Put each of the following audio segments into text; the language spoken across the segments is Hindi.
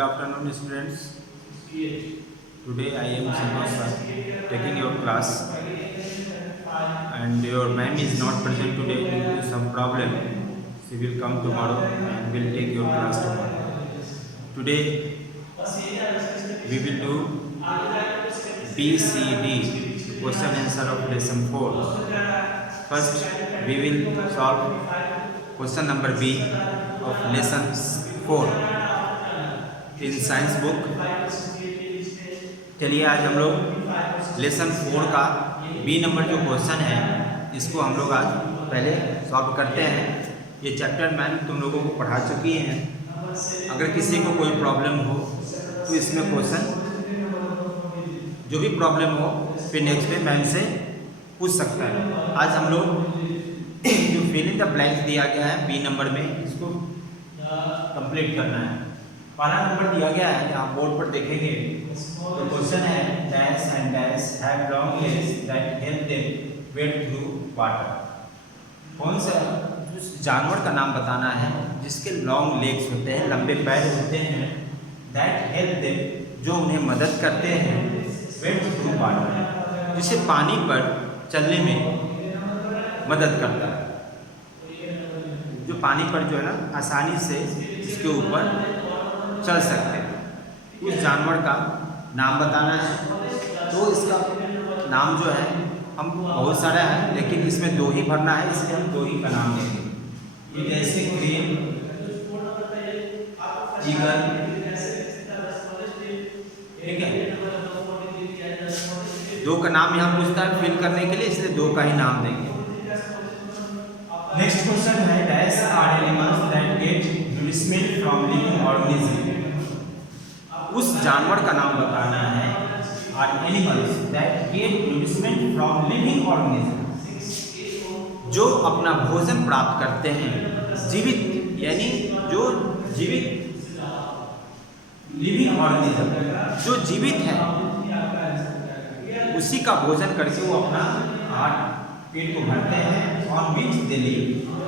Good afternoon, students. Today I am Sinha sir taking your class, and your ma'am is not present today due to some problem. She will come tomorrow and will take your class tomorrow. Today we will do BCD question answer of lesson 4. First we will solve question number B of lesson 4 in science book. चलिए आज हम लोग लेसन 4 का बी नंबर जो क्वेश्चन है इसको हम लोग आज पहले सॉल्व करते हैं। ये चैप्टर मैम तुम लोगों को पढ़ा चुकी हैं। अगर किसी को कोई प्रॉब्लम हो तो इसमें क्वेश्चन जो भी प्रॉब्लम हो फिर नेक्स्ट डे मैम से पूछ सकता है। आज हम लोग जो फिल इन द ब्लैंक दिया गया है बी नंबर में इसको कंप्लीट करना है। पहला नंबर दिया गया है, आप बोर्ड पर देखेंगे तो क्वेश्चन है dash and dash have long legs that help them wade through water. कौन सा जानवर का नाम बताना है जिसके लॉन्ग लेग्स होते हैं, लंबे पैर होते हैं, दैट हेल्प देम जो उन्हें मदद करते हैं वेट थ्रू वाटर, जिसे पानी पर चलने में मदद करता है, जो पानी पर जो है ना आसानी से इसके ऊपर चल सकते हैं। उस जानवर का नाम बताना है। तो इसका नाम जो है हम बहुत सारा है लेकिन इसमें दो ही भरना है, इसलिए हम दो ही का नाम देंगे। ये जैसे क्रेन, ईगल, ठीक है, दो का नाम यहाँ पूछता है फिल करने के लिए, इसलिए दो का ही नाम देंगे। नेक्स्ट क्वेश्चन है dash are animals that get nourishment from living organism. उस जानवर का नाम बताना है are animals that get nourishment from living organism, जो अपना भोजन प्राप्त करते हैं जीवित, यानी जो जीवित लिविंग ऑर्गेनिज्म जो जीवित है उसी का भोजन करके वो अपना पेट को भरते हैं और विच दे लिव,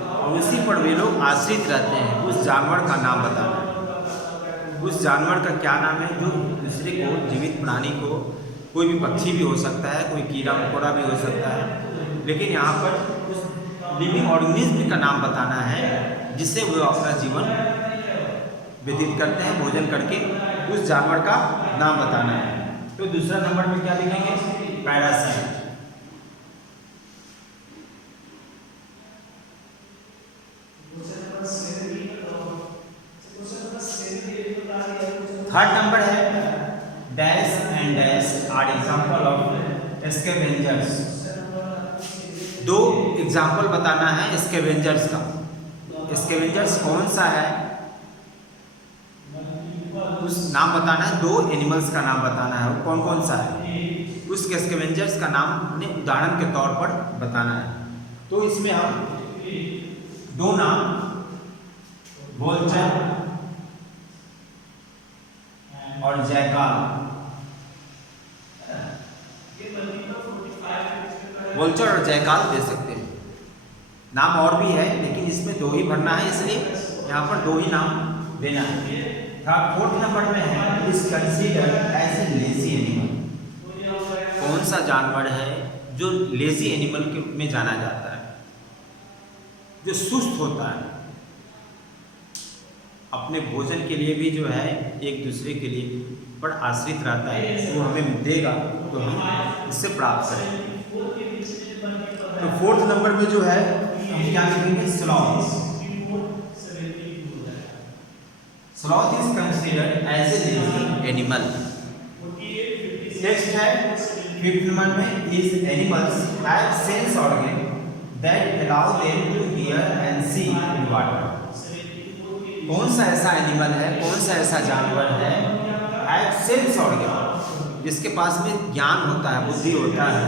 और उसी पर वे लोग आश्रित रहते हैं। उस जानवर का नाम बताना है। उस जानवर का क्या नाम है जो दूसरे को, जीवित प्राणी को, कोई भी पक्षी भी हो सकता है, कोई कीड़ा मकोड़ा भी हो सकता है, लेकिन यहाँ पर उस लिविंग ऑर्गेनिज्म का नाम बताना है जिससे वो अपना जीवन व्यतीत करते हैं भोजन करके। उस जानवर का नाम बताना है। तो दूसरा नंबर में क्या लिखेंगे? पैरासाइट। थर्ड नंबर है dash and dash are example of scavengers. दो एग्जाम्पल बताना है स्कैवेंजर्स का। स्कैवेंजर्स कौन सा है उस नाम बताना है। दो एनिमल्स का नाम बताना है, वो कौन कौन सा है, उस स्कैवेंजर्स का नाम हमने उदाहरण के तौर पर बताना है। तो इसमें हम दो नाम वोल्चर और जैकाल, वोल्चर और जैकाल दे सकते हैं। नाम और भी है लेकिन इसमें दो ही भरना है, इसलिए यहाँ पर दो ही नाम देना है। फोर्थ नंबर में है is considered as a lazy animal. कौन सा जानवर है जो लेजी एनिमल के रूप में जाना जाता है, जो सुस्त होता है, अपने भोजन के लिए भी जो है एक दूसरे के लिए पर आश्रित रहता है, वो हमें देगा तो हम इससे प्राप्त करेंगे। तो फोर्थ नंबर में जो है हम क्या लिखेंगे? Sloth. Sloth is considered as a lazy animal. Next है फिफ्थ नंबर में is animals have sense organ that allow them to hear and see in water. कौन सा ऐसा एनिमल है, कौन सा ऐसा जानवर है हैव सेंस ऑर्गन जिसके पास में ज्ञान होता है, बुद्धि होता है,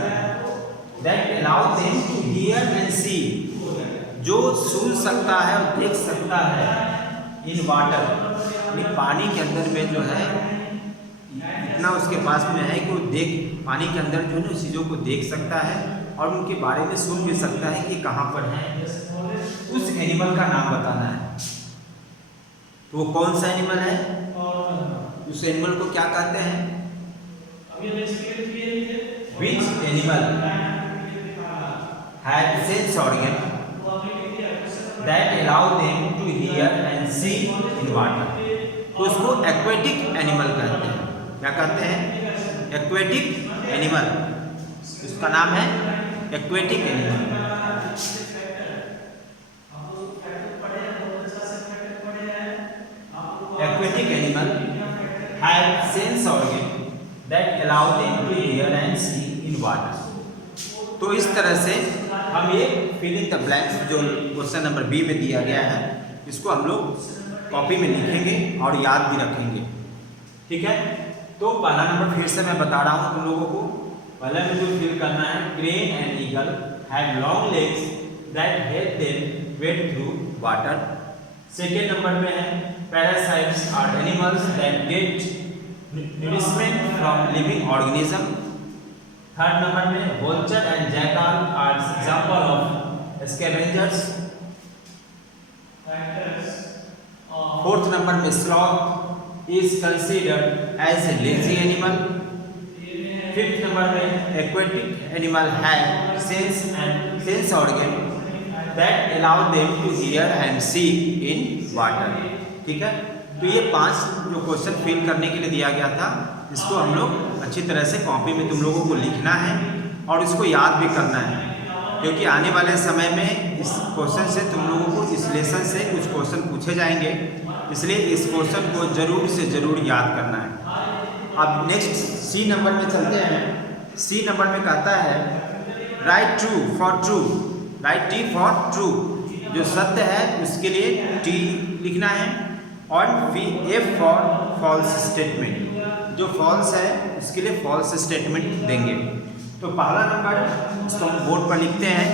that allow them to hear and see, जो सुन सकता है और देख सकता है, इन वाटर, पानी के अंदर में जो है इतना उसके पास में है कि वो पानी के अंदर जो है चीज़ों को देख सकता है और उनके बारे में सुन भी सकता है कि कहाँ पर है। उस एनिमल का नाम बताना है। तो वो कौन सा एनिमल है? उस एनिमल को क्या कहते हैं? Which animal had sense organ that allow them to hear and see in water? तो उसको एक्वेटिक एनिमल कहते हैं। क्या कहते हैं? Aquatic animal. उसका नाम है aquatic animal. Aquatic animal have sense organ that allow them to hear and see in water. तो इस तरह से हम ये fill in the blanks जो क्वेश्चन नंबर बी में दिया गया है इसको हम लोग कॉपी में लिखेंगे और याद भी रखेंगे। ठीक है, तो पहला नंबर फिर से मैं बता रहा हूँ तुम लोगों को। पहले में जो फिल करना है, crane and eagle have long legs that help them wade through water. Second number पे है parasites are animals that get nourishment from living organism. Third number में vulture and jackal are example of scavengers. Fourth number में sloth is considered as a lazy animal. Fifth number में aquatic animal have sense organ that allow them to hear and see in water. ठीक है, तो ये 5 जो क्वेश्चन फिल करने के लिए दिया गया था इसको हम लोग अच्छी तरह से कॉपी में तुम लोगों को लिखना है और इसको याद भी करना है, क्योंकि आने वाले समय में इस क्वेश्चन से तुम लोगों को इस लेसन से कुछ क्वेश्चन पूछे जाएंगे, इसलिए इस क्वेश्चन को जरूर से जरूर याद करना है। अब नेक्स्ट सी नंबर में चलते हैं। सी नंबर में कहता है right true for true, right T for true, जो सत्य है उसके लिए टी लिखना है और एफ फॉर फॉल्स स्टेटमेंट, जो फॉल्स है उसके लिए फॉल्स स्टेटमेंट देंगे। तो पहला नंबर इसको हम बोर्ड पर लिखते हैं।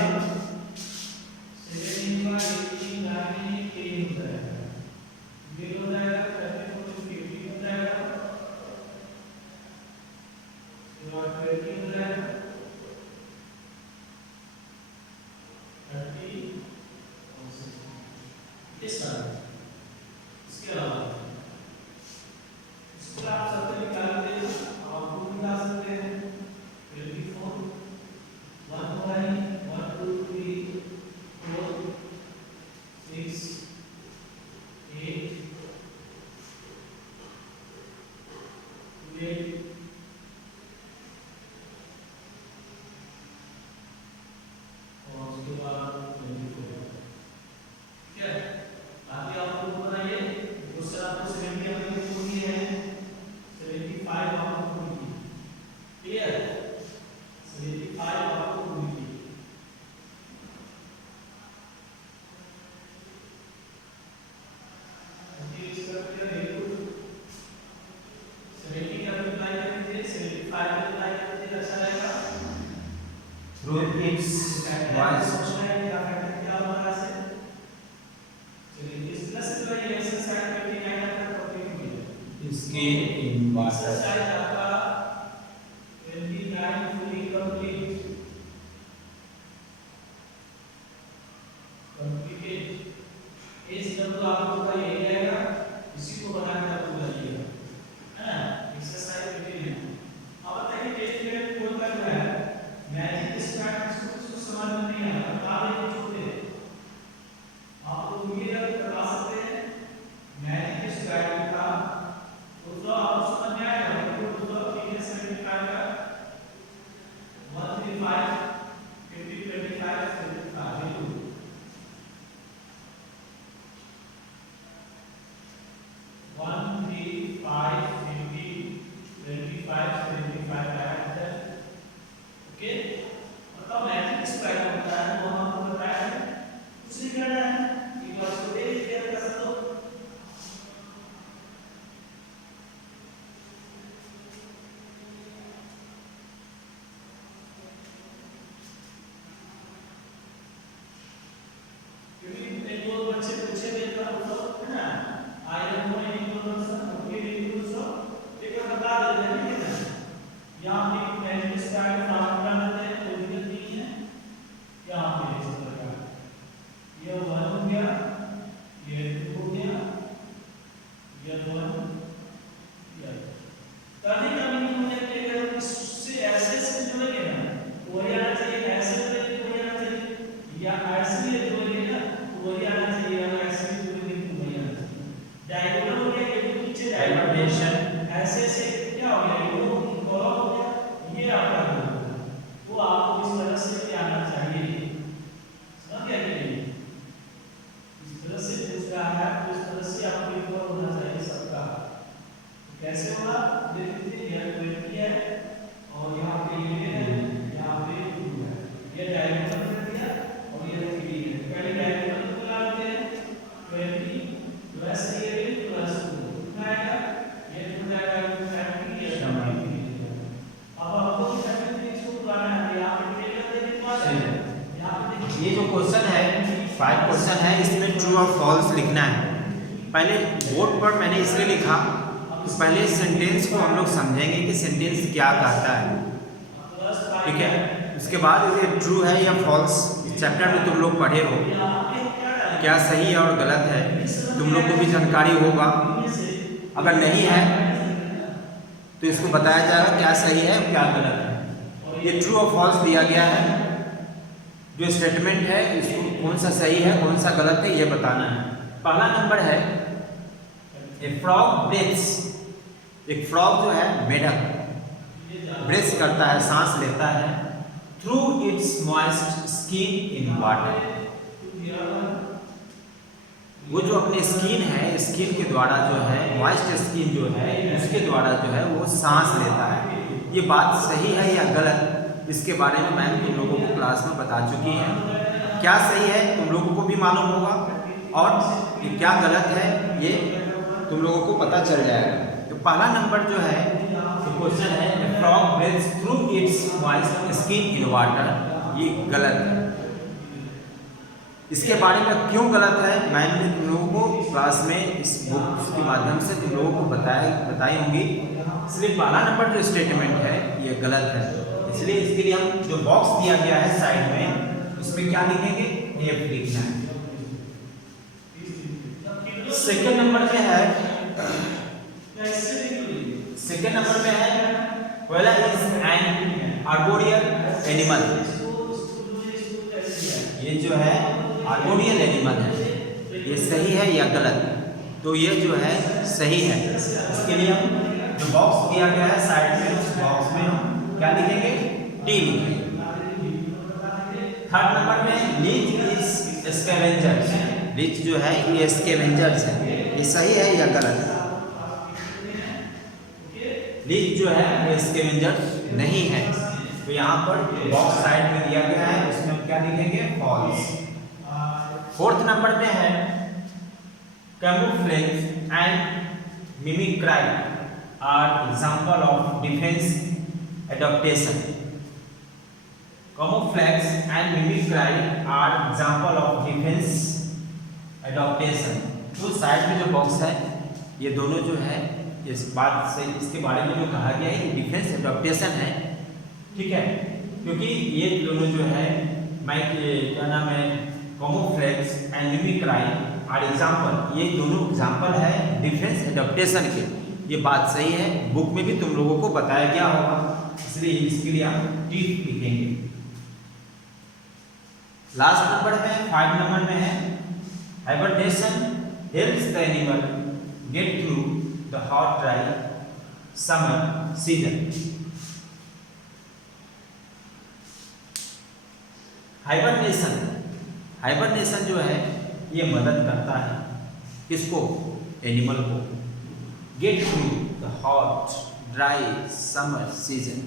तभी का मीनिंग हो जाएगा कि अगर उससे ऐसे से जोड़ेंगे ना तो वही आना चाहिए, ऐसे जोड़ेंगे तो वही आना चाहिए, या ऐसे जोड़ेंगे ना तो वही आना चाहिए, अगर ऐसे जोड़ेंगे तो वही आना चाहिए। डायगोनल हो गया, ये जो पीछे डायगोनलाइजेशन ऐसे से क्या हो गया, ये वो कॉलम हो गया, ये आपका होगा, वो आपको इस तरह से लेके आना चाहिए। समझ गया कि नहीं? इस तरह से पूछ रहा है तो इस तरह से आपको रिकॉर्ड होना चाहिए सबका। कैसे होगा देख लीजिए, यह 20 है और यहाँ पे ये है, यहाँ पे 2 है, ये डायगोनल कर दिया और ये 3 है। पहले डायगोनल को लगाते हैं 20 प्लस ये प्लस 2 कितना आएगा, ये टूट जाएगा 30, ये 30। अब आपको 30 को लगाना है, यहाँ पे टेबल देने के बाद यहाँ पे देखिए ये जो क्वेश्चन है 5 क्वेश्चन है, इसमें ट्रू और फॉल्स लिखना है। पहले बोर्ड पर मैंने इसलिए लिखा, पहले सेंटेंस को हम लोग समझेंगे कि सेंटेंस क्या कहता है, ठीक है। उसके बाद ये ट्रू है या फॉल्स, इस चैप्टर में तुम लोग पढ़े हो, क्या सही है और गलत है, तुम लोग को भी जानकारी होगा। अगर नहीं है तो इसको बताया जाएगा क्या सही है और क्या गलत है। ये ट्रू और फॉल्स दिया गया है, जो स्टेटमेंट है इसको कौन सा सही है कौन सा गलत है ये बताना है। पहला नंबर है ए फ्रॉग ब्रेथ्स, एक फ्रॉग जो है मेढक ब्रेथ करता है, सांस लेता है, through it's moist skin in water. वो जो अपने स्किन है, स्किन के द्वारा जो है, मॉइस्ट स्किन जो है उसके द्वारा जो है वो सांस लेता है। ये बात सही है या गलत, इसके बारे में मैंने तुम लोगों को क्लास में बता चुकी है। क्या सही है तुम लोगों को भी मालूम होगा और ये क्या गलत है ये तुम लोगों को पता चल जाएगा। तो पहला नंबर जो है तो क्वेश्चन है frog breaths through it's moist skin in water, ये गलत है। इसके बारे में क्यों गलत है मैंने तुम लोगों को क्लास में इस बुक के माध्यम से तुम लोगों को बताई होंगी। इसलिए पहला नंबर जो स्टेटमेंट है ये गलत है, इसलिए इसके लिए हम जो बॉक्स दिया गया है साइड में उसमें क्या लिखेंगे, एफ लिखना है। सेकंड नंबर में है, सेकंड नंबर में है कोयला इज एन आर्बोरियल एनिमल। ये जो है आर्बोरियल एनिमल है, ये सही है या गलत, तो ये जो है सही है। इसके लिए हम जो बॉक्स दिया गया है साइड में उस बॉक्स में हम क्या लिखेंगे, डी लिखेंगे। थर्ड नंबर में लीच इज स्कैवेंजर्स, लीच जो है ये स्कैवेंजर्स है, ये सही है या गलत, लीच जो है ये स्कैवेंजर्स नहीं है। तो यहाँ पर बॉक्स साइड में दिया गया है उसमें हम क्या लिखेंगे, फॉल्स। फोर्थ नंबर में है camouflage and mimicry are example of defence adaptation. Camouflage and mimicry are example of defence adaptation. तो साइड में जो बॉक्स है ये दोनों जो है इस बात से इसके बारे में जो कहा गया है कि डिफेंस एडॉप्टेशन है, ठीक है, क्योंकि ये दोनों जो है क्या नाम है, camouflage and mimicry are example, ये दोनों एग्जांपल है डिफेंस एडॉप्टेशन के। ये बात सही है, बुक में भी तुम लोगों को बताया गया होगा, इसलिए इसके लिए हम टी लिखेंगे। लास्ट नंबर में 5 नंबर में है hibernation helps the animal get through the hot dry summer season. Hibernation, hibernation जो है ये मदद करता है किसको, एनिमल को, get through the hot dry summer season.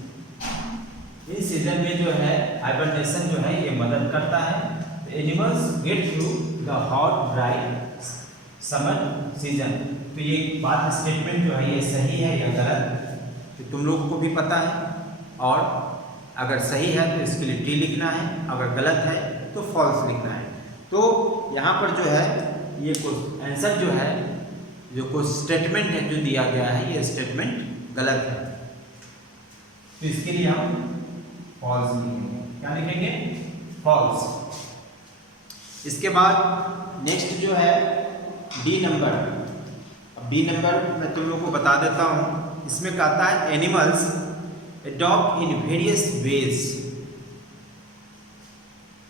इस सीजन में जो है हाइबरनेशन जो है ये मदद करता है, animals get through the hot dry summer season. तो ये बात स्टेटमेंट जो है ये सही है या गलत, तो तुम लोगों को भी पता है, और अगर सही है तो इसके लिए टी लिखना है, अगर गलत है तो फॉल्स लिखना है। तो यहाँ पर जो है ये कुछ आंसर जो है, जो कुछ स्टेटमेंट है जो दिया गया है ये स्टेटमेंट गलत है, तो इसके लिए हम फॉल्स लिखेंगे। क्या लिखेंगे, फॉल्स। इसके बाद नेक्स्ट जो है डी नंबर। अब डी नंबर मैं तुम लोगों को बता देता हूँ। इसमें कहता है animals adopt in various ways.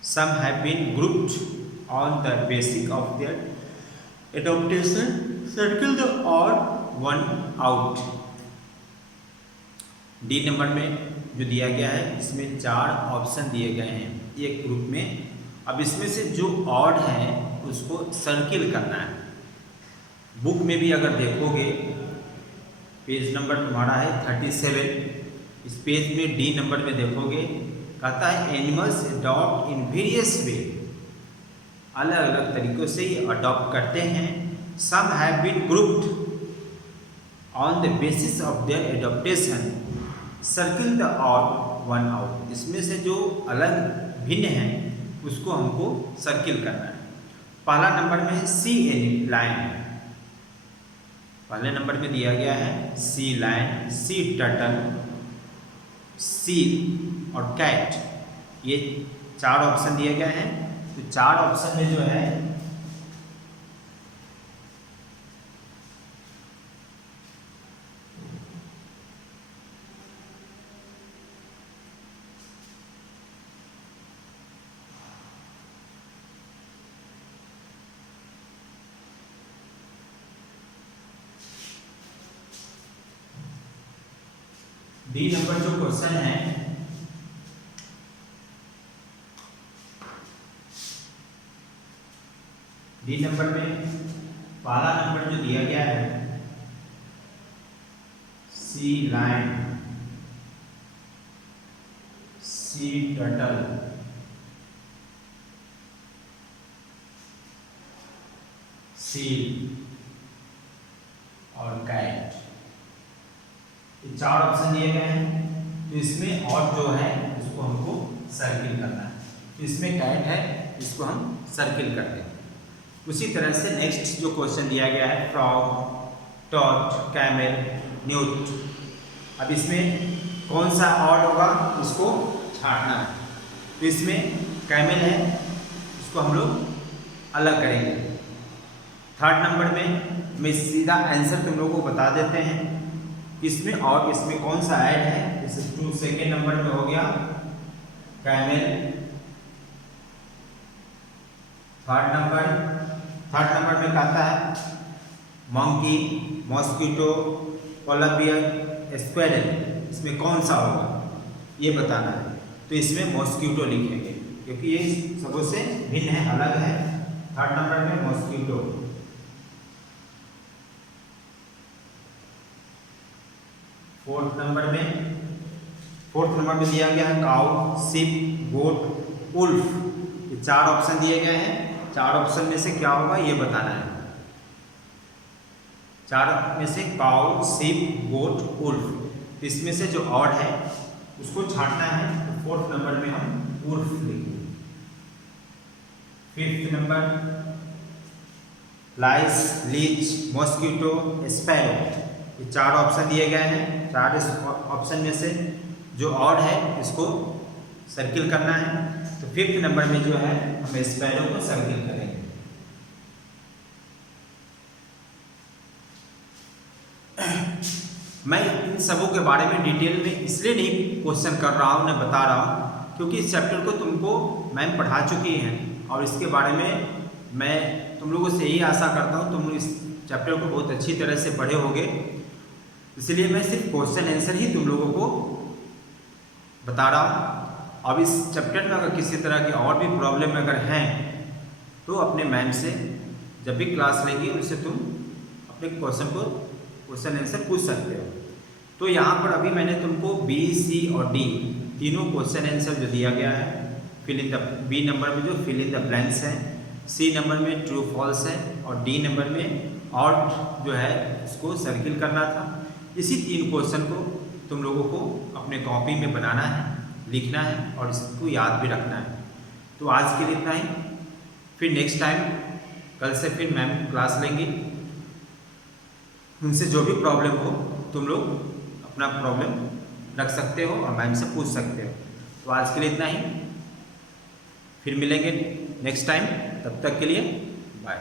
Some have been grouped on the basis of their adaptation. Circle the odd one out. D number में जो दिया गया है इसमें 4 ऑप्शन दिए गए हैं एक ग्रुप में। अब इसमें से जो ऑड है उसको सर्किल करना है। बुक में भी अगर देखोगे पेज नंबर तुम्हारा है 37, इस पेज में डी नंबर में देखोगे कहता है animals adopt in various way, अलग अलग तरीक़ों से ये अडॉप्ट करते हैं। Some have been grouped on the basis of their adaptation, circle the odd one out. इसमें से जो अलग भिन्न हैं उसको हमको सर्किल करना है। पहला नंबर में है सी लायन, पहले नंबर में दिया गया है सी लायन, सी टर्टल, सी और कैट, ये 4 ऑप्शन दिए गए हैं। तो 4 ऑप्शन में जो है डी नंबर जो क्वेश्चन है डी नंबर में पहला नंबर जो दिया गया है sea lion, sea turtle, seal और कैट, ये 4 ऑप्शन दिए गए हैं। तो इसमें और जो है इसको हमको सर्किल करना है। तो इसमें कैट है, इसको हम सर्किल करते हैं। उसी तरह से नेक्स्ट जो क्वेश्चन दिया गया है फ्रॉग, टॉर्च, कैमल, न्यूट। अब इसमें कौन सा ऑड होगा इसको छांटना है। तो इसमें कैमल है, इसको हम लोग अलग करेंगे। थर्ड नंबर में मैं सीधा आंसर तुम लोगों को बता देते हैं इसमें और इसमें कौन सा ऐड है। जैसे 2 सेकेंड नंबर में हो गया कैमल, थर्ड नंबर में कहता है monkey, mosquito, polar bear, squirrel, इसमें कौन सा होगा ये बताना है। तो इसमें मॉस्किटो लिखेंगे क्योंकि ये सबों से भिन्न है, अलग है। थर्ड नंबर में मॉस्किटो। फोर्थ नंबर में दिया गया है काउ, शिप, गोट, उल्फ। ये 4 ऑप्शन दिए गए हैं। 4 ऑप्शन में से क्या होगा ये बताना है। 4 में से काउ, शिप, गोट, उल्फ। इसमें से जो ऑड है उसको छांटना है। तो फोर्थ नंबर में हम उल्फ लिखेंगे। फिफ्थ नंबर लाइस, लीच, मॉस्किटो, स्पैरो। ये 4 ऑप्शन दिए गए हैं। 4 ऑप्शन में से जो ऑड है इसको सर्किल करना है। तो फिफ्थ नंबर में जो है हम स्पैरो को सर्किल करेंगे। मैं इन सबों के बारे में डिटेल में इसलिए नहीं क्वेश्चन कर रहा हूँ, न बता रहा हूँ क्योंकि इस चैप्टर को तुमको मैम पढ़ा चुकी हैं और इसके बारे में मैं तुम लोगों से यही आशा करता हूँ तुम इस चैप्टर को बहुत अच्छी तरह से पढ़े होगे। इसलिए मैं सिर्फ क्वेश्चन आंसर ही तुम लोगों को बता रहा हूँ। अब इस चैप्टर में अगर किसी तरह की और भी प्रॉब्लम अगर हैं तो अपने मैम से जब भी क्लास लेंगे उनसे तुम अपने क्वेश्चन आंसर पूछ सकते हो। तो यहाँ पर अभी मैंने तुमको बी, सी और डी तीनों क्वेश्चन आंसर जो दिया गया है, fill in the B number में जो फिल इन द ब्लैंक्स है, सी नंबर में ट्रू फॉल्स है और डी नंबर में ऑड जो है उसको सर्किल करना था। इसी 3 क्वेश्चन को तुम लोगों को अपने कॉपी में बनाना है, लिखना है और इसको याद भी रखना है। तो आज के लिए इतना ही। फिर नेक्स्ट टाइम कल से फिर मैम क्लास लेंगी, उनसे जो भी प्रॉब्लम हो तुम लोग अपना प्रॉब्लम रख सकते हो और मैम से पूछ सकते हो। तो आज के लिए इतना ही, फिर मिलेंगे नेक्स्ट टाइम। तब तक के लिए बाय।